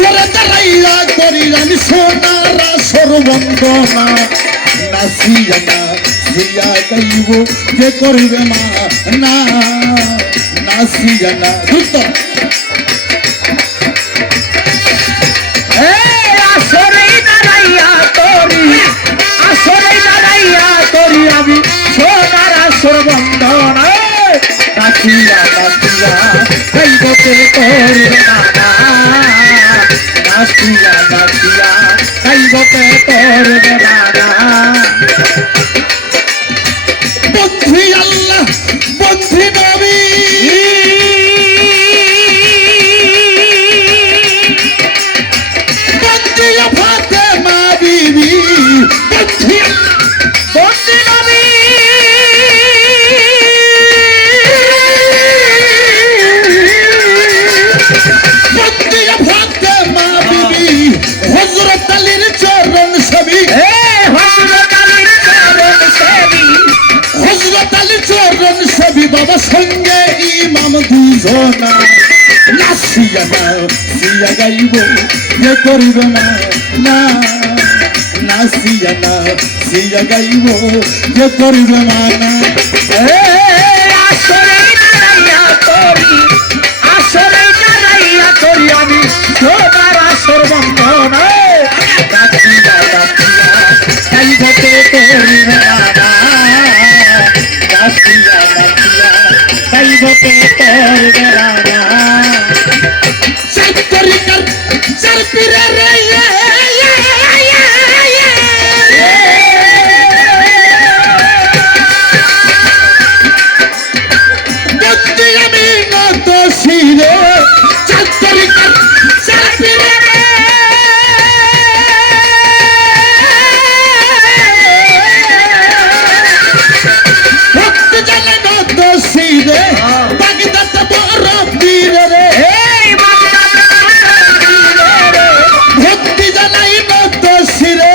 আসরে দাঁড়াইয়া করিলাম সোনার আসর বন্দনা নাচিয়া নাচিয়া গাইব যে করবে মা না নাচিয়া না দ্রুত আসরে দাঁড়াইয়া করি আমি সোনার আসর বন্দনা নাচিয়া নাচিয়া গাইব যে করবে মা নাচিয়া নাচিয়া গাইব যে করবে মা বন্ধু আল্লাহ বন্ধু নবী বন্ধু ফাতেমা বিবি বন্ধু বন্ধু নবী বন্ধু ফাতেমা বিবি হযরত আলীর চরণ ছবি হযরত আলীর চরণ ছবি হযরত আলীর চরণ ছবি বাবা সঙ্গে ইমাম দুজনা নাচিয়া নাচিয়া গাইব যে করিবে মা না নাচিয়া নাচিয়া গাইব যে করিবে মা না আসরে দাঁড়াইয়া করি আমি সোনার আসর বন্দনা নাচিয়া নাচিয়া গাইব যে করবে মা নাচিয়া নাচিয়া গাইব যে করবে মা চার তরিকার চার পীরের রে বন্ধু আমি নত শিরে চার তরিকার চার পীরের ভক্তি জানে নত শিরে বাগদাদ বড় পীরের ভক্তি জানাই নত শিরে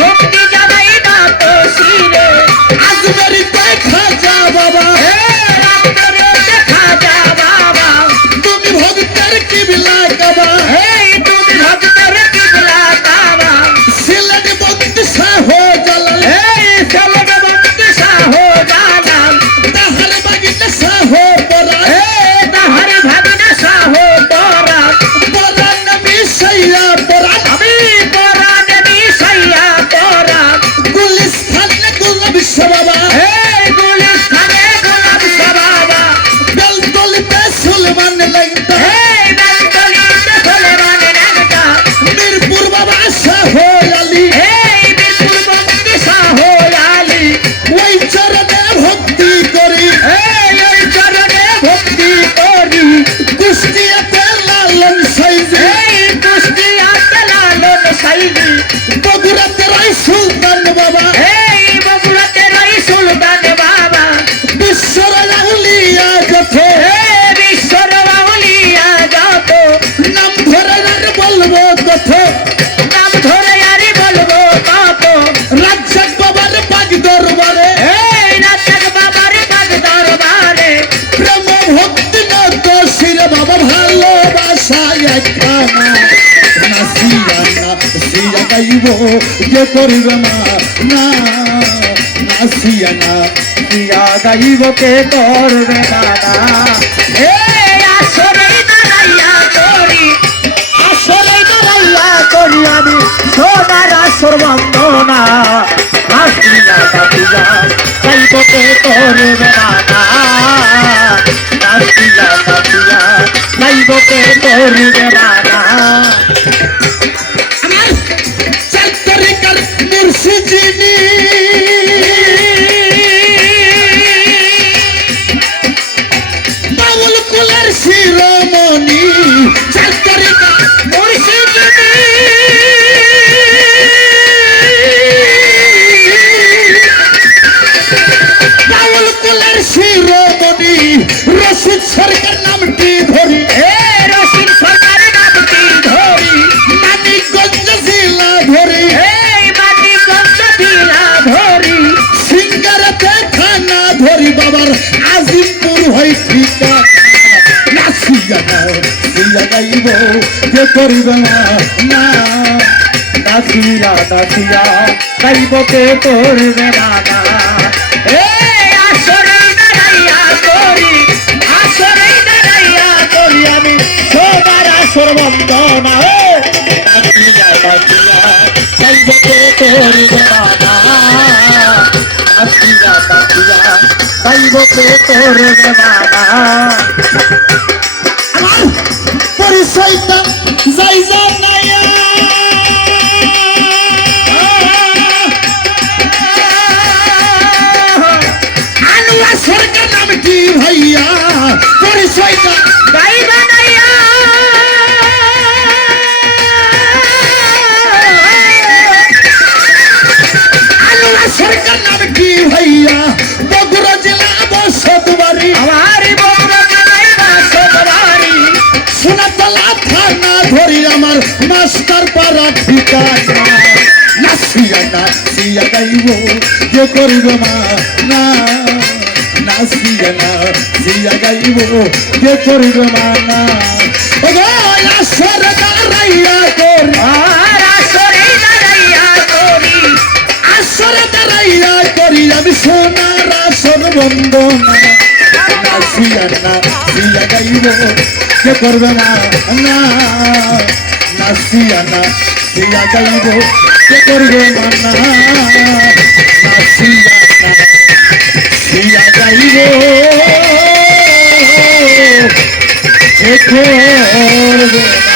ভক্তি জানাই না তো শিরে আজমেরি দেখা যা বাবা দেখা যা বাবা তুমি ভক্তের কিবলা কাবা তুমি ভক্তের কিবলা কাবা সিলেট বন্দি শাহ জালাল চলবে ভক্তি শাহ জালাল তাহার বাগিনা শাহ পরাণ তাহার ভাগনা শাহ পরাণ পরাণ নবী সাইয়া পরাণ আমি পরাণ মিশাইয়া পরাণ গুলিস্তান গোলাপ বাবা গুলিস্তানে গোলাপ বাবা বেলতলিতে সুলমান লাইতা বেলতলিতে সুলমান লাইতা মিরপুর বাবা শাহ আলী মিরপুর ভক্তি শাহ আলী ওই চরণে ভক্তি করি ওই চরণে ভক্তি করি কুষ্টিয়াতে লালন সাইজি কুষ্টিয়াতে লালন সাইজি বগুড়াতে রায় সুলতান বাবা বগুড়াতে রাই সুলতান বাবা বিশ্বর আউলিয়া যত বিশ্বর বাউলিয়া যত নাম ধরে আর বলবো কত নাম ধরে আরে বলবো কত রাজ্জাক বাবার পাগ দরবারে রাজাক বাবার পাগ দরবারে প্রেম ভক্তি নত শিরে বাবা ভালোবাসা একখানা নাচিয়া নাচিয়া গাইব যে করবে মা না নাচিয়া নাচিয়া গাইব কে করবে মা না আসরে দাঁড়াইয়া করি আমি সোনার আসর বন্দনা নাচিয়া নাচিয়া গাইব কে করবে মা নাচিয়া নাচিয়া গাইব কে করবে মা আমার চার তরিকার মুর্শিদিনী বাউল কুলের শিরোমণি চার তরিকার মুর্শিদিনী বাউল কুলের শিরোমণি রশিদ সরকার নামটি ধরি রশিদ সরকারের নামটি ধরি মানিকগঞ্জ জেলা ধরি মানিকগঞ্জ জেলা ধরি সিঙ্গারাতে থানা ধরি বাবার আজিমপুর হয় ঠিকা নাচিয়া গাইব গাইব যে করিবে না নাচিয়া নাচিয়া গাইব কে করবে মানা এই আসরে দাঁড়াইয়া করি আসরে দাঁড়াইয়া করি আমি সবার আসর বন্দনা ও নাচিয়া নাচিয়া গাইব কে করবে মানা নাচিয়া নাচিয়া গাইব কে করবে মানা আমার পরিচয়টা যাই জানাইয়া আনোয়ার সরকার নামটি ভাইয়া পরিচয়টা গাইবা নাইয়া আনোয়ার সরকার নামটি ভাইয়া বগুড়া জেলা বসতবাড়ি আমার বউরা গাইবা সবারি সোনাতলা থানা ধরি আমার মাস্টার পাড়া ঠিকানা নাচিয়া নাচিয়া গাইব যে করিবে না নাচিয়া নাচিয়া গাইব যে করিবে না ও গো আসর দাঁড়াইয়া করি আর আসরে দাঁড়াইয়া করি আসর দাঁড়াইয়া করি আমি সোনার আসর বন্দনা নাচিয়া নাচিয়া গাইব যে করবে না নাচিয়া নাচিয়া গাইব যে করবে না নাচিয়া নাচিয়া গাইব যে করবে না